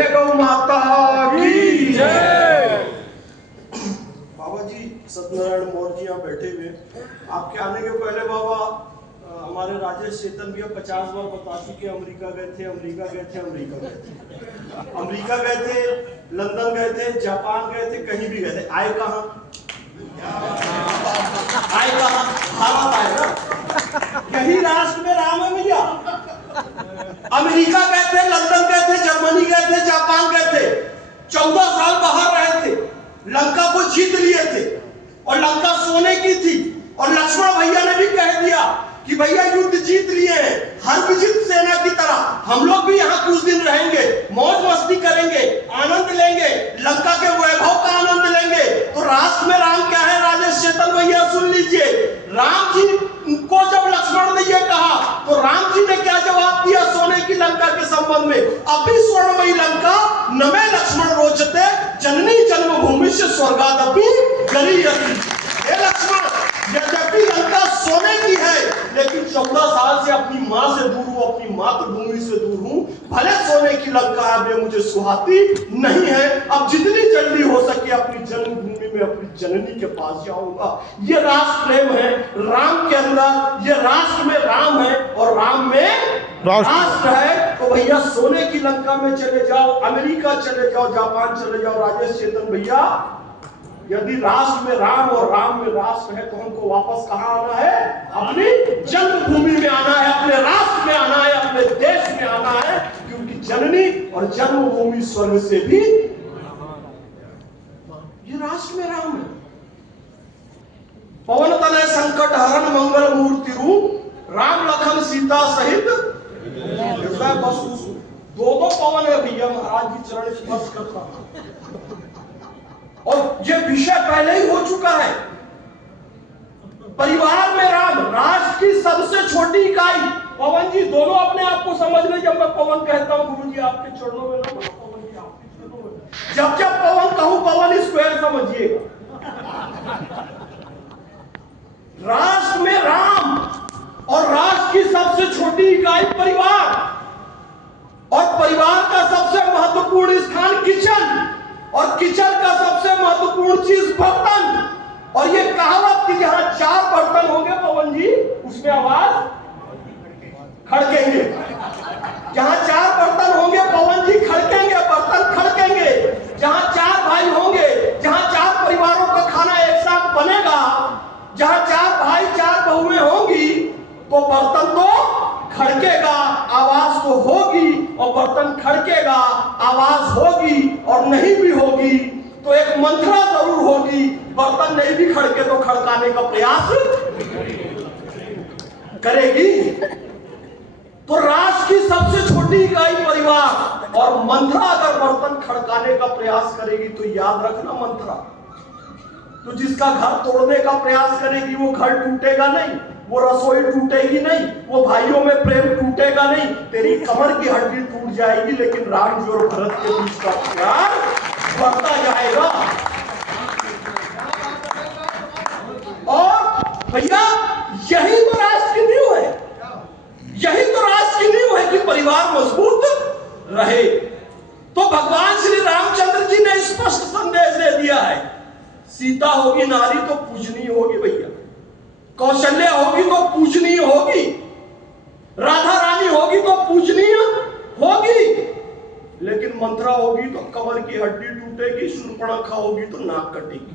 बोले गौ माता की जय। बाबा जी सत्यनारायण मौर्य जी यहाँ बैठे हुए, आपके आने के पहले बाबा हमारे राजेश चेतन भैया 50 बार बता चुके अमेरिका गए थे, अमेरिका गए थे, अमेरिका गए थे, अमेरिका गए थे, लंदन गए थे, जापान गए थे, कहीं भी गए थे, आए कहाँ? आए कहाँ? भारत आए ना। यही राष्ट्र में राम है भैया। अमेरिका गए थे, लंदन गए थे, जर्मनी गए थे, जापान गए थे, 14 साल बाहर रहे थे, लंका को जीत लिए थे और लंका सोने की थी। और लक्ष्मण भैया ने भी कह दिया कि भैया युद्ध जीत लिए हैं, हर विजित सेना की तरह हम लोग भी यहाँ कुछ दिन रहेंगे, मौज मस्ती करेंगे, आनंद लेंगे, लंका के वैभव का आनंद लेंगे। तो राष्ट्र में राम क्या है राजेश चेतन भैया सुन लीजिए। राम जी को जब लक्ष्मण ने ये कहा तो राम जी ने क्या जवाब दिया सोने की लंका के संबंध में? अभी स्वर्णमयी लंका नमे लक्ष्मण रोचते जननी जन्मभूमि से स्वर्गादपि गरीयसी। हे लक्ष्मण, यद्यपि लंका सोने की है लेकिन 14 साल से अपनी माँ से दूर हूँ, अपनी मातृभूमि से दूर हूँ। भले सोने की लंका है, वे मुझे सुहाती नहीं है। अब जितनी जल्दी हो सके अपनी जन्मभूमि में अपनी जननी के पास जाऊंगा। ये राष्ट्र प्रेम है राम के अंदर, ये राष्ट्र में राम है और राम में राष्ट्र है। तो भैया सोने की लंका में चले जाओ, अमेरिका चले जाओ, जापान चले जाओ। राजेश चेतन भैया, यदि राष्ट्र में राम और राम में राष्ट्र है तो हमको वापस कहाँ आना है? अपनी जन्मभूमि में आना है, अपने राष्ट्र में आना है, अपने देश में आना है, क्योंकि जननी और जन्मभूमि स्वर्ग से भी ये राष्ट्र में राम है। पवन तनय संकट हरण मंगल मूर्ति रूप राम लखन सीता सहित। बस दो पवन है भैया, महाराज जी चरण स्पर्श करता और ये विषय पहले ही हो चुका है। परिवार में राम, राष्ट्र की सबसे छोटी इकाई। पवन जी दोनों अपने आप को समझ ले। जब मैं पवन कहता हूं गुरु जी आपके चरणों में ना, पवन जी आपके चरणों में, जब जब पवन कहूं पवन स्क्वायर समझिएगा। राष्ट्र में राम और राष्ट्र की सबसे छोटी इकाई परिवार, और परिवार का सबसे महत्वपूर्ण स्थान किचन, और किचन का सबसे महत्वपूर्ण चीज बर्तन। और ये कहावत कि जहां 4 बर्तन होंगे पवन जी उसमें आवाज खड़केंगे। जहां 4 बर्तन होंगे पवन जी खड़केंगे, बर्तन खड़केंगे। जहां 4 भाई होंगे, जहां 4 परिवारों का खाना एक साथ बनेगा, जहां 4 भाई 4 बहुएं होंगी तो बर्तन तो खड़केगा, आवाज तो होगी, और बर्तन खड़केगा, आवाज होगी, और नहीं भी होगी तो एक मंत्रा जरूर होगी। बर्तन नहीं भी खड़के तो खड़काने का प्रयास करेगी। तो राष्ट्र की सबसे छोटी इकाई परिवार, और मंत्रा अगर बर्तन खड़काने का प्रयास करेगी तो याद रखना मंत्रा, तो जिसका घर तोड़ने का प्रयास करेगी वो घर टूटेगा नहीं, वो रसोई टूटेगी नहीं, वो भाइयों में प्रेम टूटेगा नहीं, तेरी कमर की हड्डी टूट जाएगी लेकिन राम जी और भरत के बीच का प्यार बढ़ता जाएगा। और भैया यही तो राष्ट्र की नींव है, यही तो राष्ट्र की नींव है कि परिवार मजबूत रहे। तो भगवान श्री रामचंद्र जी ने स्पष्ट संदेश दे दिया है, सीता होगी नारी तो पूजनीय होगी भैया, कौशल्या होगी तो पूजनीय होगी, राधा रानी होगी तो पूजनीय होगी, लेकिन मंत्रा होगी तो कमर की हड्डी टूटेगी, शूर्पणखा होगी तो नाक कटेगी।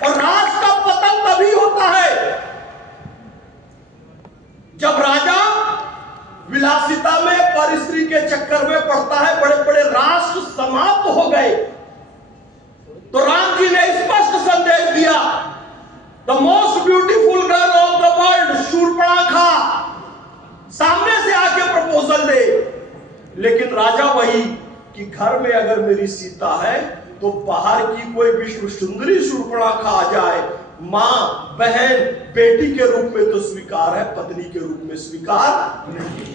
और राष्ट्र का पतन तभी होता है जब राजा विलासिता में पर स्त्री के चक्कर में पड़ता है, बड़े बड़े राष्ट्र समाप्त हो गए। तो राम जी ने स्पष्ट संदेश दिया, the most beautiful girl of the world Shurpanakha सामने से आके प्रपोजल दे, लेकिन राजा वही कि घर में अगर मेरी सीता है तो बाहर की कोई विश्व सुंदरी शूर्पणखा आ जाए, मां बहन बेटी के रूप में तो स्वीकार है, पत्नी के रूप में स्वीकार नहीं।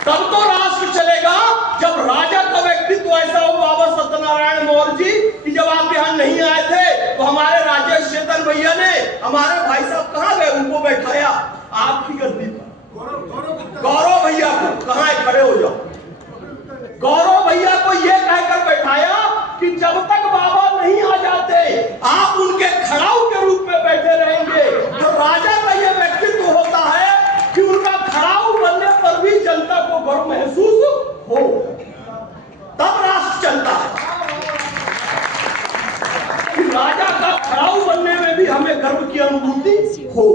तब तो राष्ट्र चलेगा जब राजा का व्यक्तित्व ऐसा हो। बाबा सत्यनारायण मौर्य जी कि जब आप यहाँ नहीं आए थे तो हमारे राजेश चेतन भैया ने हमारे भाई साहब कहाँ गए, उनको बैठाया, आपकी गद्दी पर गौरव भैया को, कहां है, खड़े हो जाओ। गौरव भैया को यह कहकर बैठाया कि जब तक बाबा नहीं आ जाते आप उनके खड़ाऊ के रूप में बैठे रहेंगे। तो राजा का यह व्यक्तित्व होता है कि उनका खड़ाऊ बनने पर भी जनता को गर्व महसूस हो, तब राष्ट्र चलता है। राजा का खड़ाऊ बनने में भी हमें गर्व की अनुभूति हो,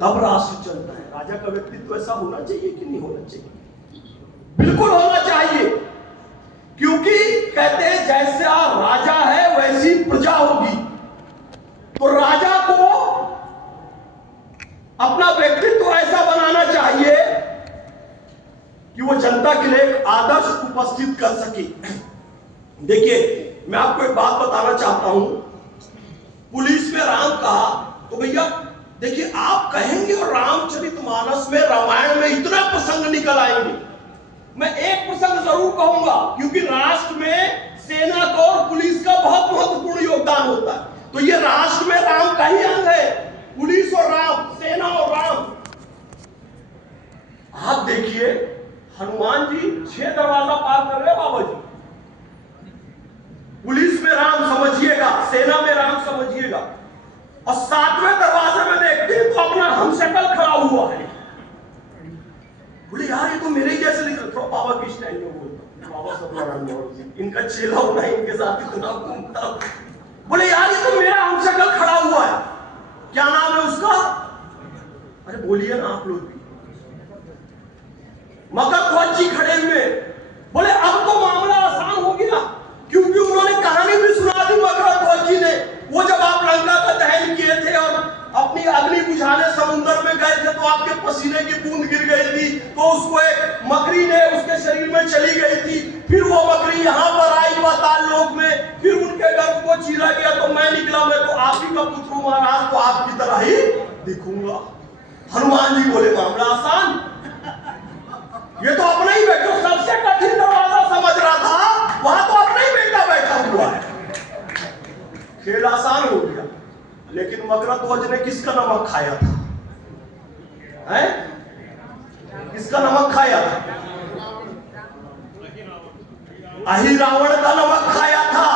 तब राष्ट्र चलता है। राजा का व्यक्तित्व ऐसा होना चाहिए कि नहीं होना चाहिए? बिल्कुल होना चाहिए, क्योंकि कहते हैं जैसा राजा है वैसी प्रजा होगी। तो राजा को अपना व्यक्तित्व ऐसा बनाना चाहिए कि वो जनता के लिए एक आदर्श उपस्थित कर सके। देखिए, मैं आपको एक बात बताना चाहता हूं। पुलिस में राम कहा तो भैया देखिए, आप कहेंगे और रामचरितमानस में, रामायण में इतना प्रसंग निकल आएंगे। मैं एक प्रसंग जरूर कहूंगा, क्योंकि राष्ट्र में सेना का और पुलिस का बहुत महत्वपूर्ण योगदान होता है। तो ये राष्ट्र में राम का ही अंग है, पुलिस और राम, सेना और राम। आप देखिए, हनुमान जी 6 दरवाजा पार कर रहे बाबा जी। पुलिस में राम समझिएगा, सेना में राम समझिएगा, और 7वें दरवाजे में देखते हैं तो अपना हमशक्ल खड़ा हुआ है। बोले यार ये तो मेरे ही जैसे लिख रहे। बाबा की स्टाइल में बोलता, बाबा सब इनका चेला होना है, इनके साथ इतना घूमता। बोले यार ये तो मेरा हमशक्ल खड़ा हुआ है, क्या नाम है उसका? अरे बोलिए ना आप लोग भी। मकरध्वज जी खड़े हुए। बोले अब तो मामला आसान हो गया, क्योंकि उन्होंने कहानी भी सुना दी मकरध्वज जी ने। वो जब आप लंका का दहन किए थे और अपनी अग्नि बुझाने समुद्र में गए थे, तो आपके पसीने की बूंद गिर गई थी, तो उसको एक मकड़ी ने उसके शरीर में चली गई थी। फिर वो मकड़ी यहाँ पर आई पाताल लोक में, फिर उनके गर्भ को चीरा गया, तो मैं निकला, मैं तो आप ही का पुत्र हूं महाराज, तो आपकी तरह ही दिखूंगा। हनुमान जी बोले मामला आसान, ये तो अपना ही बेटा, सबसे कठिन दरवाजा समझ रहा था, वहां तो अपना ही बेटा बैठा हुआ है, खेल आसान हो गया। लेकिन मकरध्वज ने किसका नमक खाया था? हैं? किसका नमक खाया था? अहिरावण का नमक खाया था।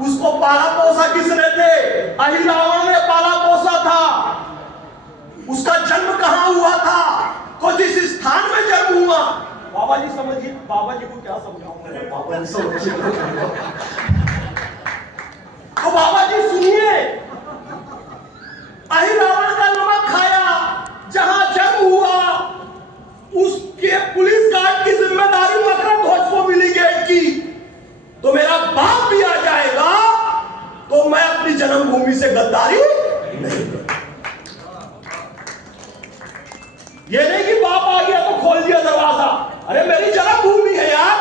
उसको पाला पोसा किसने थे? अहिरावण ने पाला पोसा था। उसका जन्म कहां हुआ था? तो जिस स्थान में जन्म हुआ, बाबा जी समझिए, बाबा जी को क्या समझाऊंगा, बाबा जी समझिए। तो बाबा जी सुनिए, अहिरावण का नमक खाया, जहां जन्म हुआ उसके पुलिस गार्ड की जिम्मेदारी मकरध्वज को मिली गेट की। तो मेरा बाप भी आ जाएगा तो मैं अपनी जन्मभूमि से गद्दारी नहीं करूंगा। ये नहीं कि बाप आ गया तो खोल दिया दरवाजा, अरे मेरी जन्मभूमि है यार।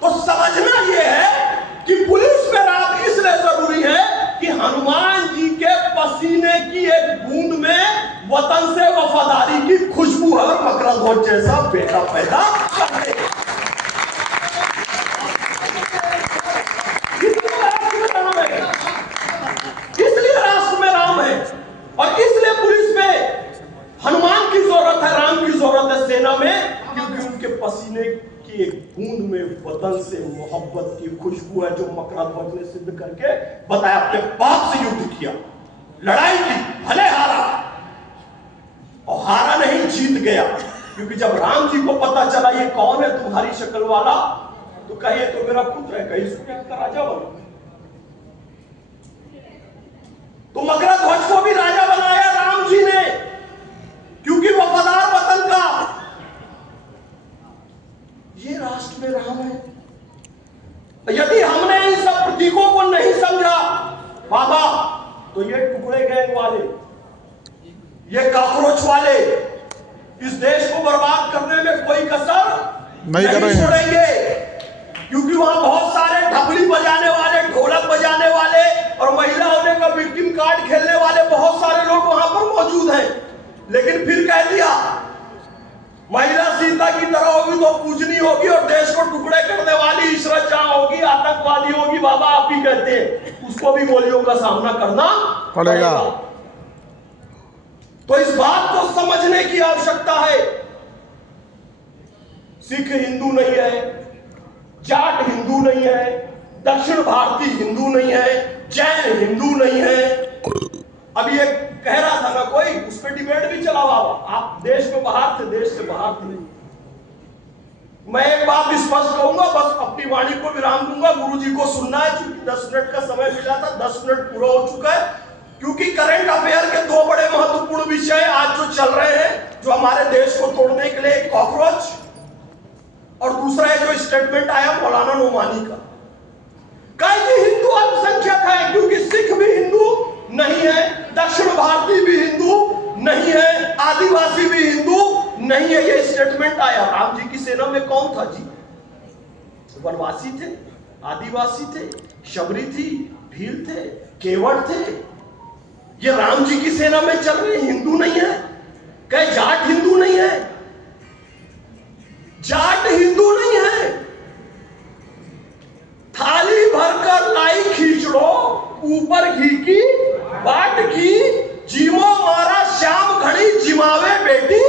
तो समझना यह है कि पुलिस में राम इसलिए जरूरी है कि हनुमान जी के पसीने की एक बूंद में वतन से वफादारी की खुशबू है, मकरध्वज जैसा बेटा पैदा करने। इसलिए राष्ट्र में राम है, और इसलिए पुलिस में हनुमान की जरूरत है, राम की जरूरत है सेना में, क्योंकि उनके पसीने की एक बूंद में वतन से मोहब्बत की खुशबू है, जो मकरध्वज ने सिद्ध करके बताया। अपने बाप से युद्ध किया, लड़ाई की, भले हारा, और हारा नहीं जीत गया, क्योंकि जब राम जी को पता चला ये कौन है तुम्हारी शक्ल वाला, तो कहिए तो मेरा पुत्र है, कहीं इसको राजा बनो। तो मकरध्वज को भी राजा बनाया राम जी ने, क्योंकि वफादार वतन का। ये राष्ट्र में राम है। यदि हमने इन सब प्रतीकों को नहीं समझा बाबा, तो ये टुकड़े गैंग वाले, ये कॉकरोच वाले इस देश को बर्बाद करने में कोई कसर नहीं छोड़ेंगे, क्योंकि वहां बहुत सारे ढपली बजाने वाले, ढोलक बजाने वाले और महिला होने का विक्टिम कार्ड खेलने वाले बहुत सारे लोग वहां पर मौजूद हैं। लेकिन फिर कह दिया महिला सीता की तरह होगी तो पूजनी होगी, और देश को टुकड़े करने वाली इशरत जहां होगी, आतंकवादी होगी। बाबा आप ही कहते हैं, उसको भी गोलियों का सामना करना पड़ेगा। तो इस बात को समझने की आवश्यकता है, सिख हिंदू नहीं है, जाट हिंदू नहीं है, दक्षिण भारतीय हिंदू नहीं है, जैन हिंदू नहीं है। अभी एक कह रहा था ना कोई, उस पर डिबेट भी चला हुआ, आप देश में बाहर थे, देश से बाहर थे। मैं एक बात स्पष्ट कहूंगा, बस अपनी वाणी को विराम दूंगा, गुरुजी को सुनना है, क्योंकि 10 मिनट का समय मिला था, 10 मिनट पूरा हो चुका है। क्योंकि करंट अफेयर के दो बड़े महत्वपूर्ण विषय आज जो चल रहे हैं, जो हमारे देश को तोड़ने के लिए, कॉकरोच, और दूसरा है जो स्टेटमेंट आया मौलाना नोमानी का, कि हिंदू अल्पसंख्यक है, क्योंकि सिख भी हिंदू नहीं है, दक्षिण भारतीय भी हिंदू नहीं है, आदिवासी भी हिंदू नहीं है। ये स्टेटमेंट आया। राम जी की सेना में कौन था जी? वनवासी थे, आदिवासी थे, शबरी थी, भील थे, केवट थे। ये राम जी की सेना में चल रहे हिंदू नहीं है। कहे जाट हिंदू नहीं है, जाट हिंदू नहीं है। थाली भरकर लाई खींचड़ो, ऊपर घी की बाट की, जीवो मारा श्याम घड़ी जिमावे बेटी।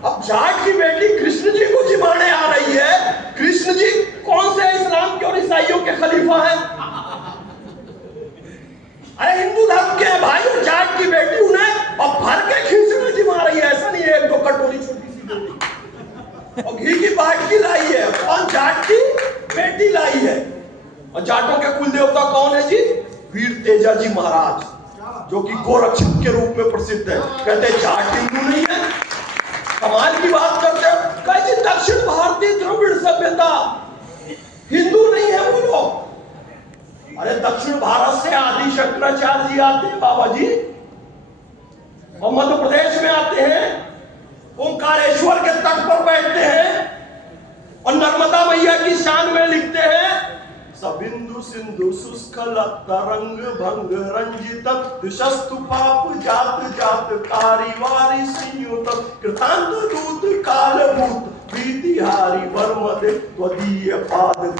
अब जाट की बेटी कृष्ण जी को जिमाने आ रही है। कृष्ण जी कौन से इस्लाम के और ईसाइयों के खलीफा हैं? अरे हिंदू धर्म के हैं भाई, और जाट की बेटी उन्हें और भर के खींचने जिमा रही है। ऐसा नहीं है एक दो कटोरी छोटी सी बेटी और घी की बाट की लाई है, कौन? जाट की बेटी लाई है। और जाटों के कुल देवता कौन है जी? वीर तेजा जी महाराज, जो कि गोरक्षक के रूप में प्रसिद्ध है। कहते जाट हिंदू नहीं है। कमाल की बात करते हैं, कहते दक्षिण भारतीय द्रविड़ सभ्यता हिंदू नहीं है बोलो। अरे दक्षिण भारत से आदि शंकराचार्य जी आते हैं बाबा जी, और मध्य प्रदेश में आते हैं, ओंकारेश्वर के तट पर बैठते हैं और नर्मदा मैया की शान में लिखते हैं, सबिंदु सिंधु सुस्खल तरंग भंग रंजितम दुशस्तु पाप जात जात कारिवारी संयुतम कृतांत दूत कालभूत प्रीतिहारी वर्मदे त्वदीय पाद